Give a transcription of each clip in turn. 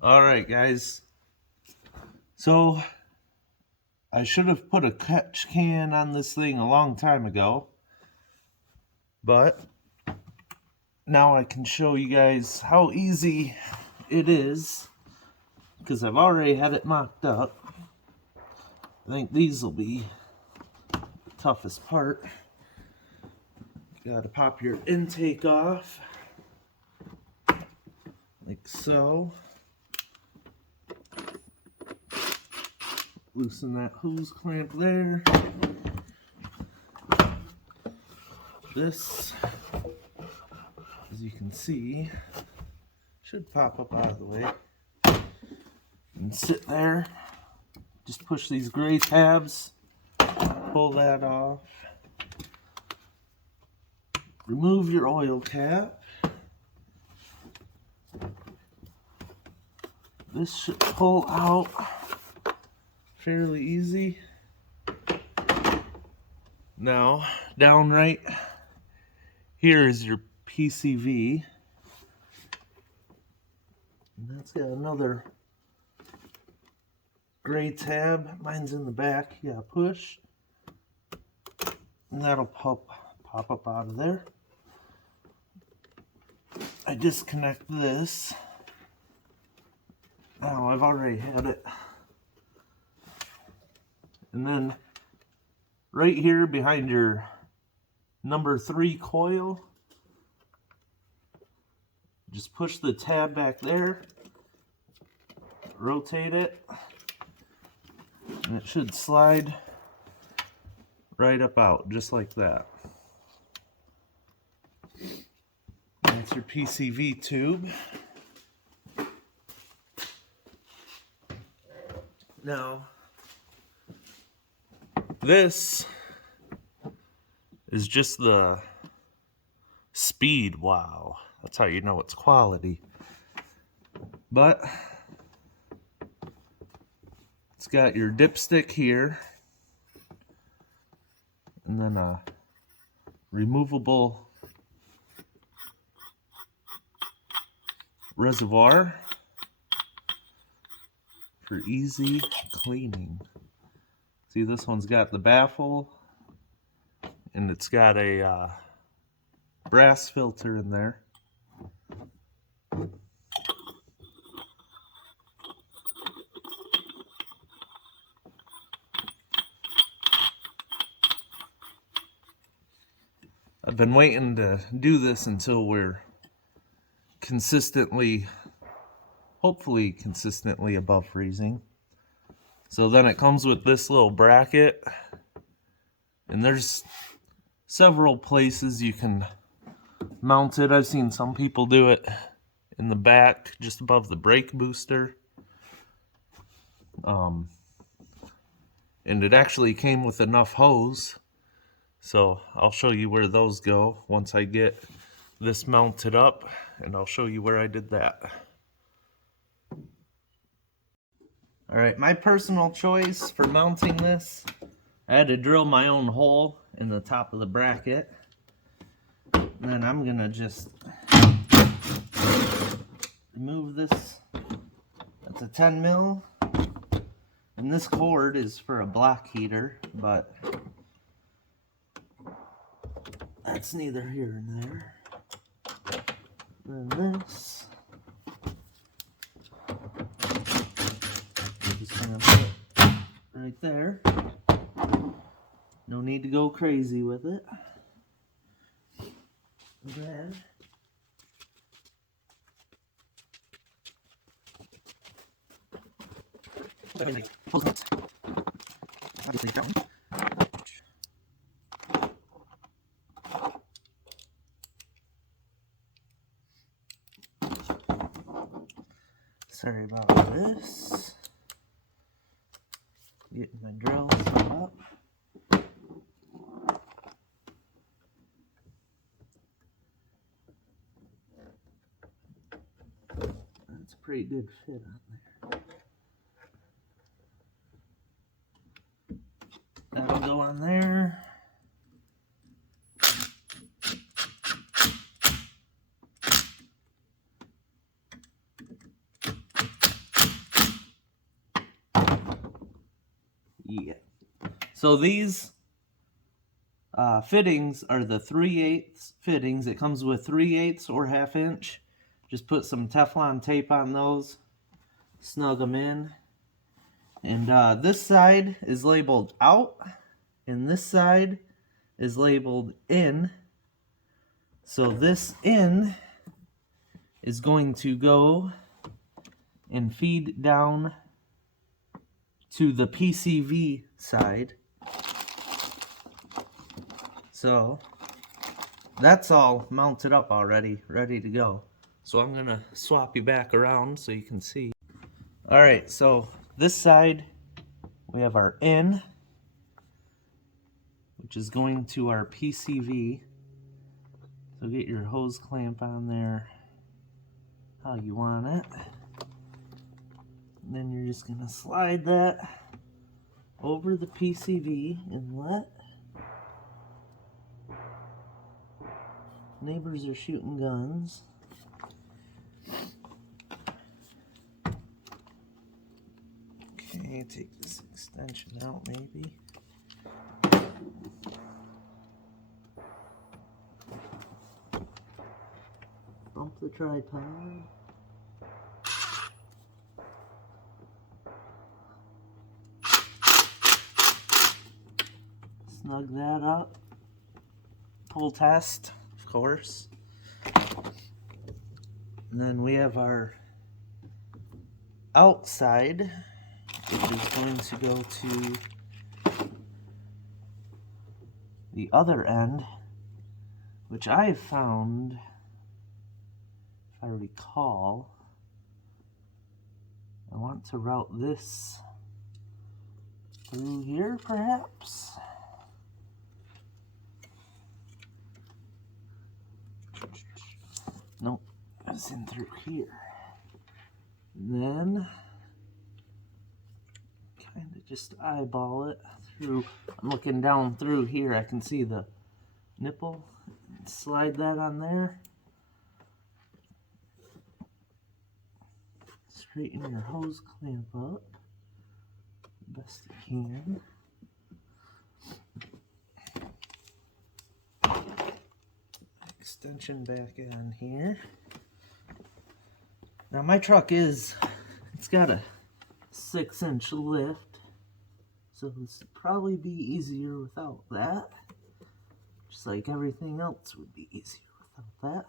All right, guys. So I should have put a catch can on this thing a long time ago, but now I can show you guys how easy it is because I've already had it mocked up. I think these will be the toughest part. You gotta pop your intake off like so. Loosen that hose clamp there. This, as you can see, should pop up out of the way and sit there. Just push these gray tabs, pull that off. Remove your oil cap. This should pull out fairly easy. Now, down right here is your PCV. And that's got another gray tab. Mine's in the back. Yeah, push. And that'll pop up out of there. I disconnect this. Now, I've already had it. And then right here behind your number 3 coil, just push the tab back there, rotate it, and it should slide right up out, just like that. That's your PCV tube. Now, this is just the speed. Wow, that's how you know it's quality. But it's got your dipstick here, and then a removable reservoir for easy cleaning. See, this one's got the baffle, and it's got a brass filter in there. I've been waiting to do this until we're hopefully consistently above freezing. So then it comes with this little bracket, and there's several places you can mount it. I've seen some people do it in the back, just above the brake booster. And it actually came with enough hose, so I'll show you where those go once I get this mounted up, and I'll show you where I did that. Alright, my personal choice for mounting this, I had to drill my own hole in the top of the bracket. And then I'm gonna just remove this. That's a 10 mil. And this cord is for a block heater, but that's neither here nor there. And then this, I'm just gonna put right there. No need to go crazy with it. And then sorry about this. Getting my drill set up. That's a pretty good fit on there. That'll go on there. Yeah. So these fittings are the 3/8 fittings. It comes with 3/8 or 1/2 inch. Just put some Teflon tape on those, snug them in. And this side is labeled out, and this side is labeled in. So this in is going to go and feed down to the PCV side. So that's all mounted up already, ready to go. So I'm gonna swap you back around so you can see. All right, so this side we have our in, which is going to our PCV. So get your hose clamp on there how you want it. And then you're just gonna slide that over the PCV inlet. Neighbors are shooting guns. Okay, take this extension out maybe. Bump the tripod. Snug that up. Pull test, of course. And then we have our outside, which is going to go to the other end, which I found, if I recall, I want to route this through here, perhaps. Nope, it's in through here. And then kind of just eyeball it through. I'm looking down through here. I can see the nipple. Slide that on there. Straighten your hose clamp up best you can. Extension back on here. Now my truck it's got a 6-inch lift, so this would probably be easier without that. Just like everything else would be easier without that.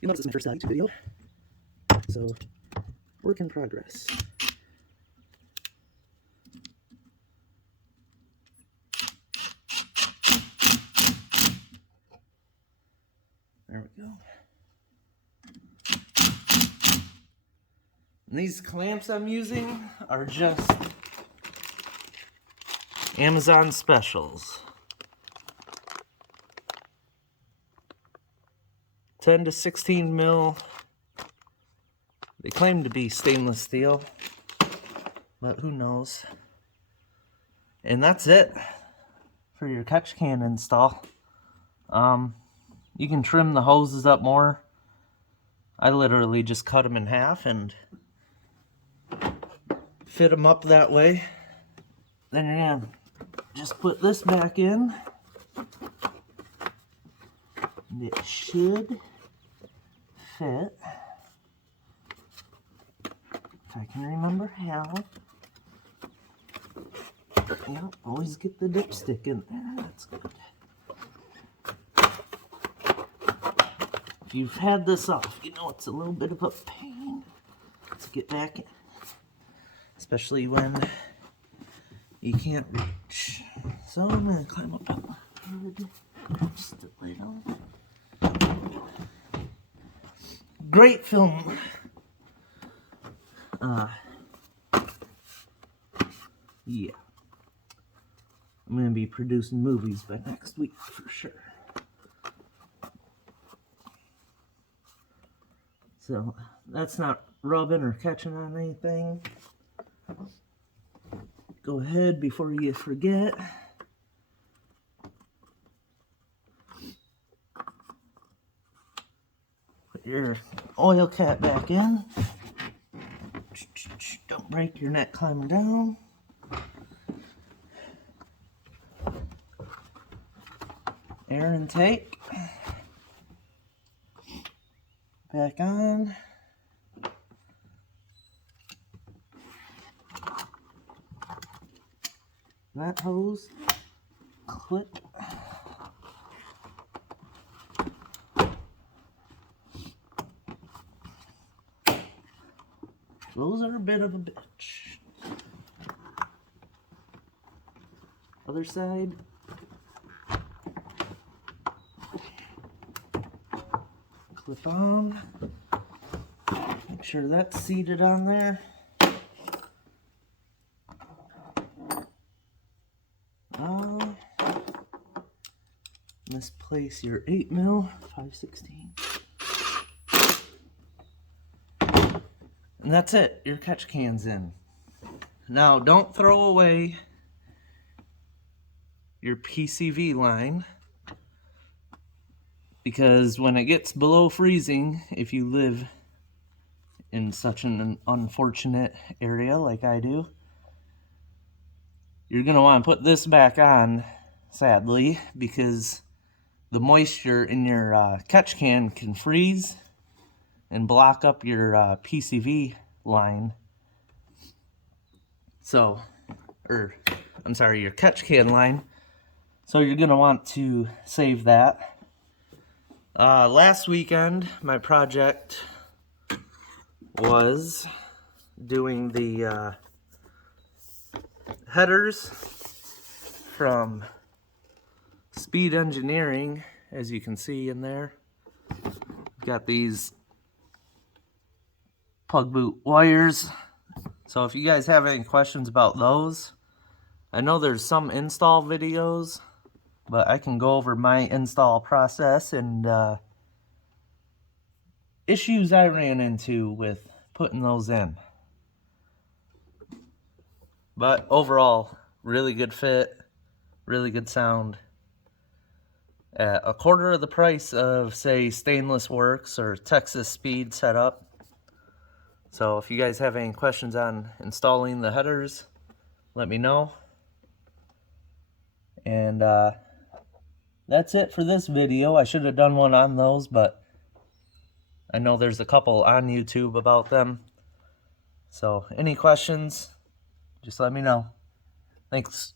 You'll notice this is my first YouTube video, so work in progress. There we go. And these clamps I'm using are just Amazon specials. 10 to 16 mil. They claim to be stainless steel, but who knows. And that's it for your catch can install. You can trim the hoses up more. I literally just cut them in half and fit them up that way. Then you're gonna just put this back in, and it should fit. If I can remember how. Yep, always get the dipstick in there. That's good. If you've had this off, you know it's a little bit of a pain to get back in, especially when you can't reach. So I'm gonna climb up that hood just a little. Great film. Yeah. I'm gonna be producing movies by next week for sure. So that's not rubbing or catching on anything. Go ahead before you forget. Put your oil cap back in. Don't break your neck climbing down. Air intake. Back on. That hose. Clip. Those are a bit of a bitch. Other side. Clip on. Make sure that's seated on there. Misplace your 8mm 5/16. And that's it. Your catch can's in. Now don't throw away your PCV line, because when it gets below freezing, if you live in such an unfortunate area like I do, you're going to want to put this back on, sadly, because the moisture in your catch can freeze and block up your PCV line. So, I'm sorry, your catch can line. So you're going to want to save that. Last weekend, my project was doing the headers from Speed Engineering, as you can see in there. Got these plug boot wires. So if you guys have any questions about those, I know there's some install videos, but I can go over my install process and issues I ran into with putting those in. But overall, really good fit, really good sound. At a quarter of the price of, say, Stainless Works or Texas Speed setup. So if you guys have any questions on installing the headers, let me know. And that's it for this video. I should have done one on those, but I know there's a couple on YouTube about them. So any questions, just let me know. Thanks.